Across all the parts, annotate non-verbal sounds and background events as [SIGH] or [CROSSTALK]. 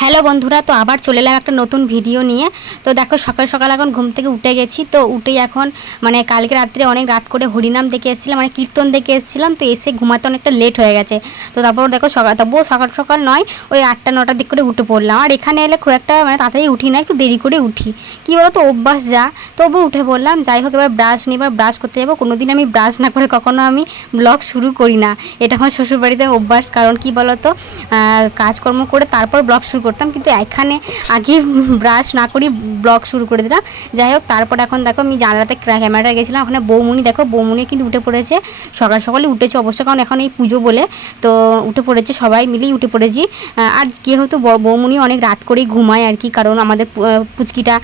Hello বন্ধুরা, তো আবার চলে এলাম একটা নতুন ভিডিও নিয়ে। তো দেখো, সকাল সকাল এখন ঘুম থেকে উঠে গেছি। তো উঠেই এখন মানে কালকে রাত্রে অনেক রাত করে হরিনাম দেখে এসেছিলাম মানে কীর্তন দেখে এসেছিলাম। তো এসে ঘুমাতে অনেকটা লেট হয়ে গেছে। তো তারপর দেখো সকাল তবুও সকাল সকাল নয়, ওই আটটা, নটার দিক করে উঠে পড়লাম। আর এখানে এলে খুব একটা মানে তাড়াতাড়ি উঠি না, একটু দেরি করে উঠি। কী বলো তো অভ্যাস যা। তবু উঠে পড়লাম। যাই হোক, এবার ব্রাশ নিই এবার ব্রাশ করতে যাব। কোনো দিন আমি ব্রাশ না করে কখনো আমি ব্লগ শুরু করি না। এটা আমার শ্বশুরবাড়িতে অভ্যাস। কারণ কি বলো তো কাজকর্ম করে তারপর ব্লগ শুরু করতাম, কিন্তু এখানে আগে ব্রাশ না করি ব্লগ শুরু করে দিলাম। যাই হোক, তারপর এখন দেখো আমি জানলাতে ক্যামেরাটা গেছিলাম, ওখানে বৌমুনি, দেখো বৌমুনি কিন্তু উঠে পড়েছে। সকাল সকালে উঠেছে অবশ্য, কারণ এখন এই পুজো বলে। তো উঠে পড়েছে, সবাই মিলেই উঠে পড়েছি। আর যেহেতু বৌমুনি অনেক রাত করেই ঘুমায় আর কি, কারণ আমাদের পুচকিটা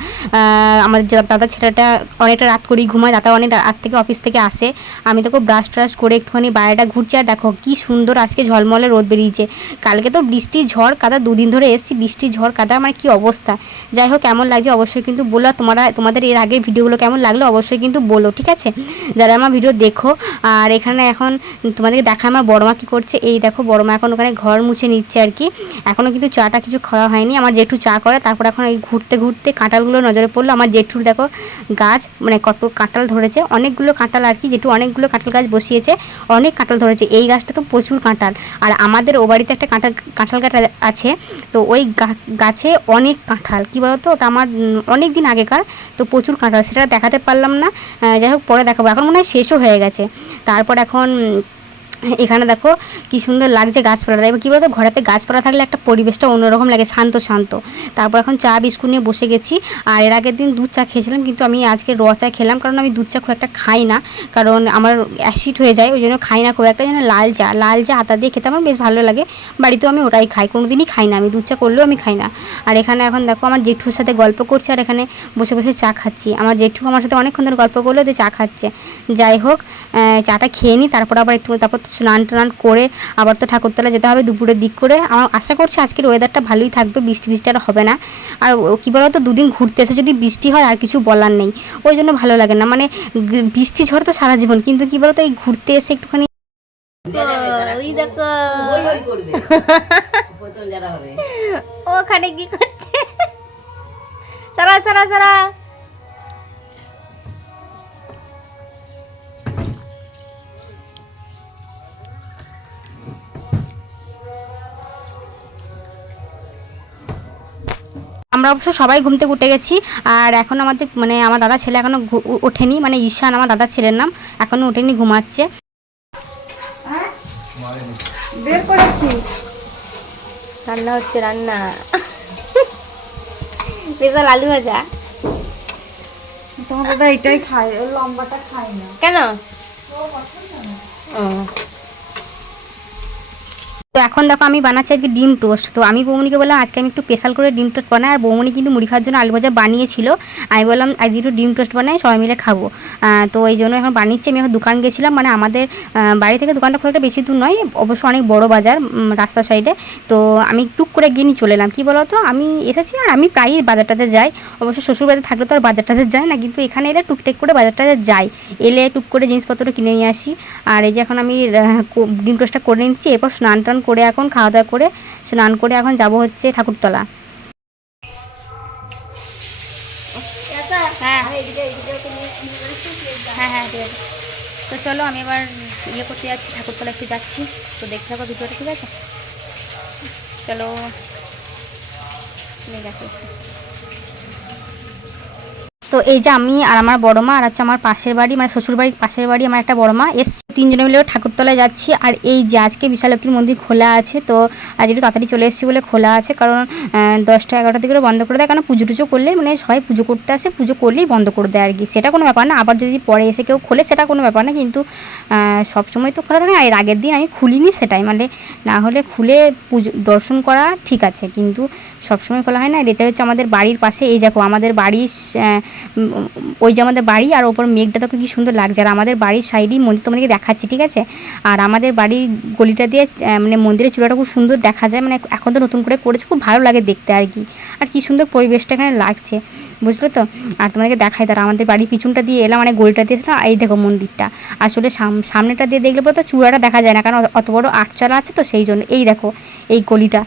আমাদের দাদা ছেলেটা অনেকটা রাত করেই ঘুমায় দাদা অনেক রাত থেকে অফিস থেকে আসে। আমি দেখো ব্রাশ ট্রাশ করে একটুখানি বাইরেটা ঘুরছি, আর দেখো কি সুন্দর আজকে ঝলমলে রোদ বেরিয়েছে। কালকে তো বৃষ্টি ঝড়, কাদা দুদিন ধরে এসেছি বৃষ্টি, ঝড়, কাদা আমার কি অবস্থা? যাই হোক, কেমন লাগছে অবশ্যই কিন্তু বলো। তোমরা, তোমাদের এর আগের ভিডিওগুলো কেমন লাগল অবশ্যই কিন্তু বলো, ঠিক আছে? যারা আমার ভিডিও দেখো, আর এখানে এখন তোমাদেরকে দেখা আমার বড়মা কী করছে। এই দেখো, বড়মা এখন ওখানে ঘর মুছে নিচ্ছে আর কি। এখনও কিন্তু চাটা কিছু খাওয়া হয়নি। আমার জেঠু চা করে, তারপর এখন এই ঘুরতে ঘুরতে কাঁঠালগুলো নজরে পড়ল। আমার জেঠুর দেখো গাছ মানে কত কাঁঠাল ধরেছে। অনেকগুলো কাঁঠাল আর কি, জেঠু অনেকগুলো কাঁঠাল গাছ বসিয়েছে। অনেক কাঁঠাল ধরেছে। এই গাছটা তো প্রচুর কাঁঠাল। আর আমাদের ও বাড়িতে একটা কাঁঠাল কাঁঠাল গাছ আছে। তো ওই গা- গাছে অনেক কাঁঠাল। কী বলতো? ওটা আমার অনেক দিন আগেকার, তো প্রচুর কাঁঠাল। সেটা দেখাতে পারলাম না। যাই হোক, পরে দেখাবো। এখন মনে হয় শেষও হয়ে গেছে। তারপর এখন এখানে দেখো কি সুন্দর লাগছে গাছপালা এবার কী বলতো, ঘরেতে গাছপালা থাকলে একটা পরিবেশটা অন্যরকম লাগে, শান্ত শান্ত। তারপর এখন চা, বিস্কুট নিয়ে বসে গেছি। আর এর আগের দিন দুধ চা খেয়েছিলাম, কিন্তু আমি আজকে র চা খেলাম, কারণ আমি দুধ চা খুব একটা খাই না। কারণ আমার অ্যাসিড হয়ে যায়, ওই জন্য খাই না খুব একটা যেন লাল চা লাল চা আতা দিয়ে খেতে আমার বেশ ভালো লাগে। বাড়িতেও আমি ওটাই খাই কোনো দিনই খাই না, আমি দুধ চা করলেও আমি খাই না। আর এখানে এখন দেখো আমার জেঠুর সাথে গল্প করছে, আর এখানে বসে বসে চা খাচ্ছি। আমার জেঠু আমার সাথে অনেকক্ষণ ধরে গল্প করল দিয়ে চা খাচ্ছে। যাই হোক চাটা খেয়ে নিই তারপর আবার একটু, তারপর তো স্নান টান করে আবার তো ঠাকুরতলা যেতে হবে দুপুরের দিক করে। আমার আশা করছি আজকের ওয়েদারটা ভালোই থাকবে বৃষ্টি বৃষ্টি আর হবে না। আর ও- কি বলতো দুদিন ঘুরতে এসে যদি বৃষ্টি হয় আর কিছু বলার নেই। ওই জন্য ভালো লাগে না। মানে বৃষ্টি ঝড় তো সারা জীবন কিন্তু কি বলতো এই ঘুরতে এসে একটুখানি ওখানে কি করছে? সরা সরা সরা আমরা অবশ্য সবাই ঘুম থেকে উঠে গেছি আর এখন আমাদের মানে আমার দাদা ছেলে এখনও ঘু- ওঠেনি মানে ঈশান আমার দাদা ছেলের নাম এখনও ওঠেনি ঘুমাচ্ছে। বের করেছি। রান্না হচ্ছে রান্না। স্পেশাল আলু ভাজা। তোমার দাদা এটাই খায় লম্বাটা খায় না। কেন? ও। এখন দেখো আমি বানাচ্ছি আজকে ডিম টোস্ট। তো আমি বৌমনিকে বললাম আজকে আমি একটু স্পেশাল করে ডিম টোস্ট বানাই। আর বৌমনি কিন্তু মুড়ি খাওয়ার জন্য আলু ভাজা বানিয়েছিল। আমি বললাম আজকে একটু ডিম টোস্ট বানাই সবাই মিলে খাব। তো এই জন্য এখন বানিয়েছি। আমি এখন দোকান গেছিলাম মানে আমাদের বাড়ি থেকে দোকানটা খুব একটা বেশি দূর নয় অবশ্য অনেক বড় বাজার উম, রাস্তার সাইডে তো আমি টুক করে গিয়ে নিয়ে চলে এলাম। কী বলো তো আমি এসেছি আর আমি প্রায়ই বাজারটাতে যাই। অবশ্য শ্বশুর বাড়িতে থাকলে তো আর বাজারটাতে যায় না কিন্তু এখানে এলে টুকটাক করে বাজারটাতে যাই। এলে টুক করে জিনিসপত্র কিনে নিয়ে আসি। আর এই যে এখন আমি ডিম টোস্টটা করে নিচ্ছি এরপর স্নান টান করে এখন খাওয়া দাওয়া করে স্নান করে এখন যাব হচ্ছে ঠাকুরতলা। হ্যাঁ। হ্যাঁ হ্যাঁ ঠিক আছে। তো চলো আমি এবার ইয়ে করতে যাচ্ছি ঠাকুরতলা একটু যাচ্ছি। তো দেখতে থাকো ভিডিওটা ঠিক আছে? চলো। ঠিক আছে তো এই যে আমি আর আমার বড় মা আর হচ্ছে আমার পাশের বাড়ি মানে শ্বশুর বাড়ির পাশের বাড়ি আমার একটা বড় মা এস তিনজনে মিলে ঠাকুরতলায় যাচ্ছি। আর এই যে আজকে বিশালক্ষীর মন্দির খোলা আছে, তো আজ একটু তাড়াতাড়ি চলে এসেছি বলে খোলা আছে। কারণ দশটা এগারোটা দিকে বন্ধ করে দেয়। কারণ পুজো টুজো করলে মানে সবাই পুজো করতে আসে, পুজো করলেই বন্ধ করে দেয় আর কি। সেটা কোনো ব্যাপার না। আবার যদি পরে এসে কেউ খোলে, সেটা কোনো ব্যাপার না। কিন্তু সব সময় তো খোলা থাকে আর এর আগের দিন আমি খুলিনি সেটাই। মানে না হলে খুলে পুজো, দর্শন করা ঠিক আছে। কিন্তু সবসময় খোলা হয় না। আর এটা হচ্ছে আমাদের বাড়ির পাশে। এই দেখো, আমাদের বাড়ির ওই যে আমাদের বাড়ি, আর ওপর মেঘটা তো কি সুন্দর লাগছে। আর আমাদের বাড়ির সাইডেই মন্দির তোমাদেরকে দেখাচ্ছি, ঠিক আছে? আর আমাদের বাড়ির গলিটা দিয়ে মানে মন্দিরের চূড়াটা খুব সুন্দর দেখা যায় মানে এখন তো নতুন করে করেছে, খুব ভালো লাগে দেখতে আর কি। আর কি সুন্দর পরিবেশটা এখানে লাগছে, বুঝলে তো? আর তোমাদেরকে দেখাই তারা আমাদের বাড়ির পিছনটা দিয়ে এলাম মানে গলিটা দিয়ে না এই দেখো মন্দিরটা। আসলে সাম- সামনেটা দিয়ে দেখলে পরে তো চূড়াটা দেখা যায় না, কারণ অত বড় আটচালা আছে তো, সেই জন্য, এই দেখো, এই গলিটা।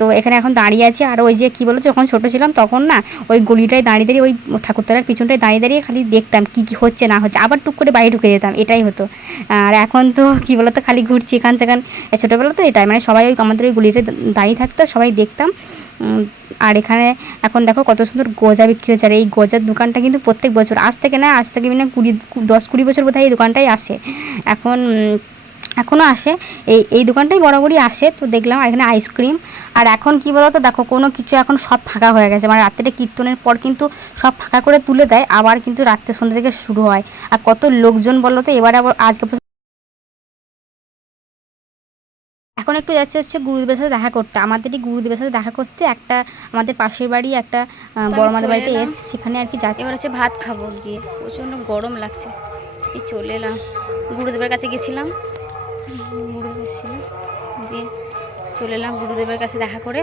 তো এখানে এখন দাঁড়িয়ে আছি। আর ওই যে কী বলো যখন ছোটো ছিলাম তখন না ওই গলিটায় দাঁড়িয়ে দাঁড়িয়ে, ওই ঠাকুরতলার পিছনটায় দাঁড়িয়ে দাঁড়িয়ে খালি দেখতাম কী কী হচ্ছে, না হচ্ছে। আবার টুক করে বাইরে ঢুকে যেতাম, এটাই হতো। আর এখন তো কী বলতো, খালি ঘুরছি এখান সেখান ছোটোবেলা তো এটাই মানে সবাই ওই আমাদের ওই গলিটায় দাঁড়িয়ে থাকতো, সবাই দেখতাম। আর এখানে এখন দেখো কত সুন্দর গজা বিক্রি হচ্ছে। আর এই গজার দোকানটা কিন্তু প্রত্যেক বছর, আজ থেকে না, আজ থেকে মানে কুড়ি দশ, কুড়ি বছর বোধহয় এই দোকানটাই আসে। এখন এখনও আসে। এই এই দোকানটাই বরাবরই আসে। তো দেখলাম এখানে আইসক্রিম আর এখন কি বলতো দেখো কোনো কিছু এখন সব ফাঁকা হয়ে গেছে। মানে রাত্রে কীর্তনের পর কিন্তু সব ফাঁকা করে তুলে দেয়। আবার কিন্তু রাত্রে সন্ধ্যা থেকে শুরু হয়। আর কত লোকজন বলো তো এবারে আবার আজকে এখন একটু যাচ্ছে হচ্ছে গুরুদেবের সাথে দেখা করতে। আমাদেরই গুরুদেবের সাথে দেখা করতে একটা আমাদের পাশের বাড়ি একটা বড় মাদের বাড়িতে এসছে সেখানে আর কি যাচ্ছে। এবার হচ্ছে ভাত খাব গিয়ে। প্রচণ্ড গরম লাগছে। এই চলে এলাম। গুরুদেবের কাছে গেছিলাম। দিয়ে চলে এলাম গুরুদেবের কাছে দেখা করে।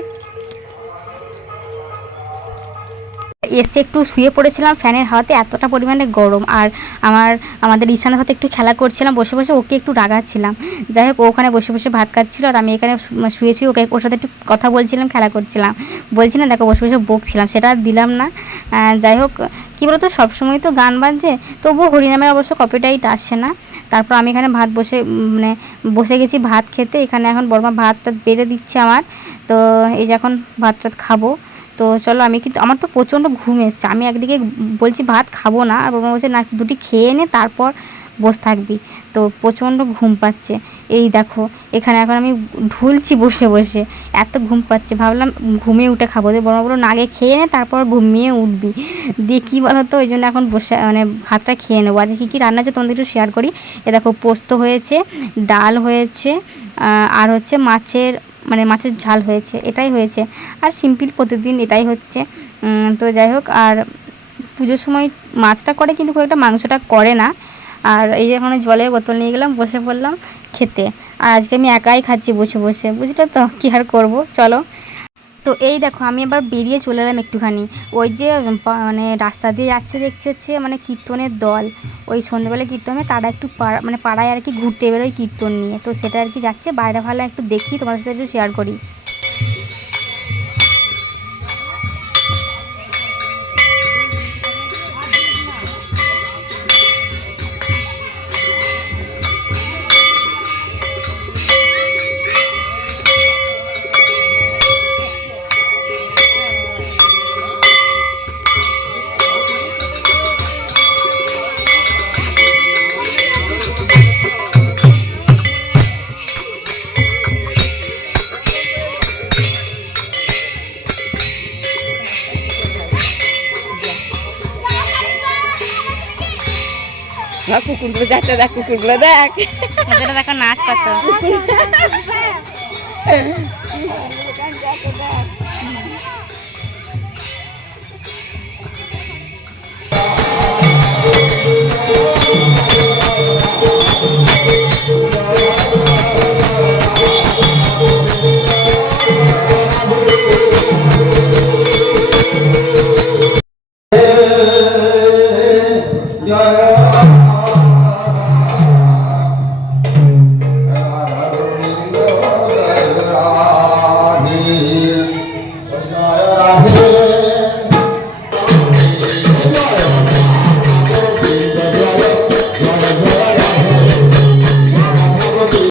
এসে একটু শুয়ে পড়েছিলাম ফ্যানের হাওয়াতে, এতটা পরিমাণে গরম। আর আমার, আমাদের ঈশানের সাথে একটু খেলা করছিলাম, বসে বসে ওকে একটু রাগাচ্ছিলাম। যাই হোক ওখানে বসে বসে ভাত খাচ্ছিল আর আমি এখানে শুয়েছি, ওকে ওর সাথে একটু কথা বলছিলাম, খেলা করছিলাম। বলছি না, দেখো বসে বসে বকছিলাম, সেটা দিলাম না। যাই হোক, কী বলতো, সবসময় তো গান বাজছে তবুও হরিনামের অবশ্য কপিটাইট আসছে না। তারপর আমি এখানে ভাত বসে মানে বসে গেছি ভাত খেতে। এখানে এখন বর্মা ভাত টাত বেড়ে দিচ্ছে আমার। তো এই যে এখন ভাত টাত খাব। তো চলো আমি কিন্তু, আমার তো প্রচণ্ড ঘুম এসছে। আমি একদিকে বলছি ভাত খাব না। আর বর্মা বলছে, না দুটি খেয়ে নে, তারপর বসে থাকবি। তো প্রচণ্ড ঘুম পাচ্ছে। এই দেখো, এখানে এখন আমি ঢুলছি বসে বসে। এত ঘুম পাচ্ছে, ভাবলাম ঘুমিয়ে উঠে খাব। দিয়ে বড় বড় নাগে খেয়ে নে, তারপর ঘুমিয়ে উঠবি। দিয়ে কী বলো তো ওই জন্য এখন বসে মানে ভাতটা খেয়ে নেব। আজকে কী কী রান্না হচ্ছে তোমাদের একটু শেয়ার করি। এ দেখো, পোস্ত হয়েছে, ডাল হয়েছে আর হচ্ছে মাছের মানে মাছের ঝাল হয়েছে, এটাই হয়েছে। আর সিম্পল প্রতিদিন এটাই হচ্ছে। তো যাই হোক, আর পুজোর সময় মাছটা করে, কিন্তু খুব একটা মাংসটা করে না। আর এই যে এখানে জলের বোতল নিয়ে গেলাম, বসে পড়লাম। খেতে। আর আজকে আমি একাই খাচ্ছি বসে বসে। বুঝলে তো? কী আর করব? চলো। তো এই দেখো, আমি এবার বেরিয়ে চলে এলাম একটুখানি। ওই যে মানে রাস্তা দিয়ে যাচ্ছে, দেখছি হচ্ছে মানে কীর্তনের দল। ওই সন্ধ্যেবেলা কীর্তনে তারা একটু পাড়া মানে পাড়ায় আর কি ঘুরতে বেরোয় কীর্তন নিয়ে। তো সেটা আর কি যাচ্ছে। বাইরে ভালো একটু দেখি তোমার সাথে একটু শেয়ার করি। দেখ কুকুরগুলো যাচ্ছে দেখ কুকুরগুলো দেখ। দেখো নাচ কত [LAUGHS]